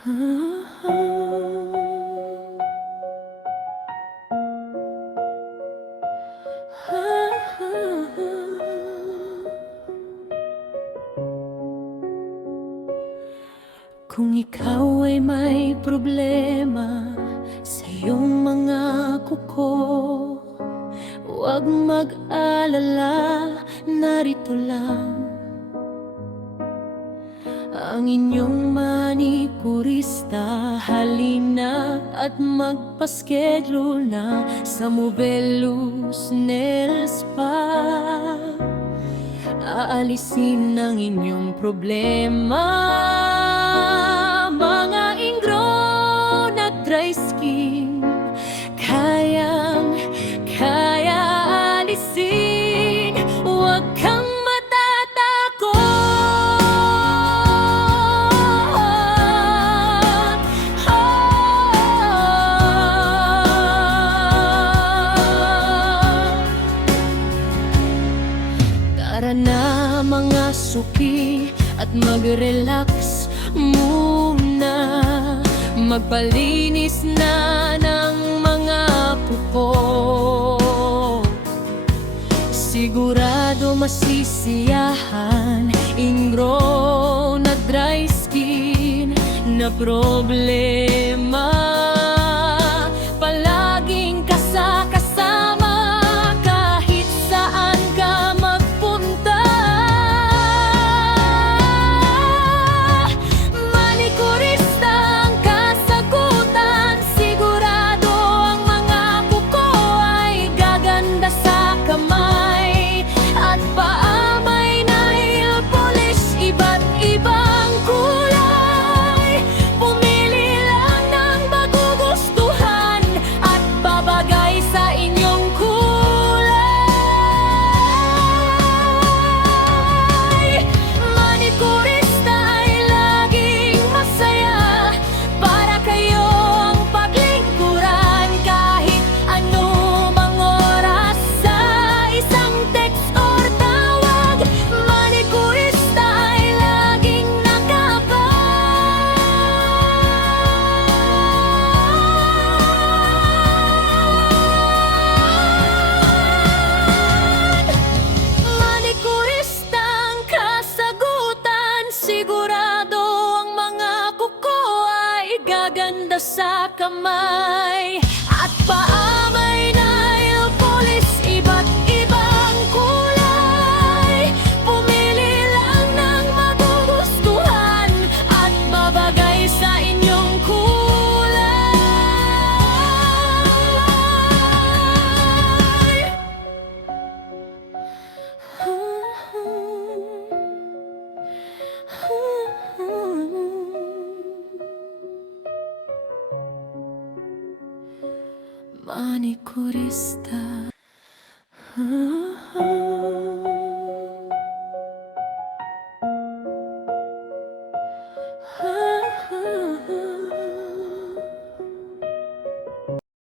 Kung ikaw ay may problema sa iyong mga kuko, huwag mag-alala, narito lang ang inyong manikurista. Halina at magpa-schedule na sa Movelus Nail Spa. Aalisin ang inyong problema, mga ingrown at dry skin. Kaya alisin, huwag kang matatakot. Tara na mga suki at mag-relax muna. Magpalinis na ng mga pupo. Sigurado masisiyahan, ingrown na dry skin na problema. Palaging kasama kahit saan ka magpunta. Manikurista ang kasagutan, sigurado ang mga kuko ay gaganda sa kamay at paa. May nail polish, iba't ibang kulay. Pumili lang ng magugustuhan at babagay sa inyong kulay. Manikurista ay laging masaya, para kayo ang paglingkuran. Kahit anumang oras, sa isang text or tawag, manikurista ay laging Manikurista ang kasagutan, sigurado ang mga kuko ay gaganda sa kamay at paa. May nail polish, iba't ibang kulay. Pumili lang ng magugustuhan at babagay sa inyong kulay. Manikurista.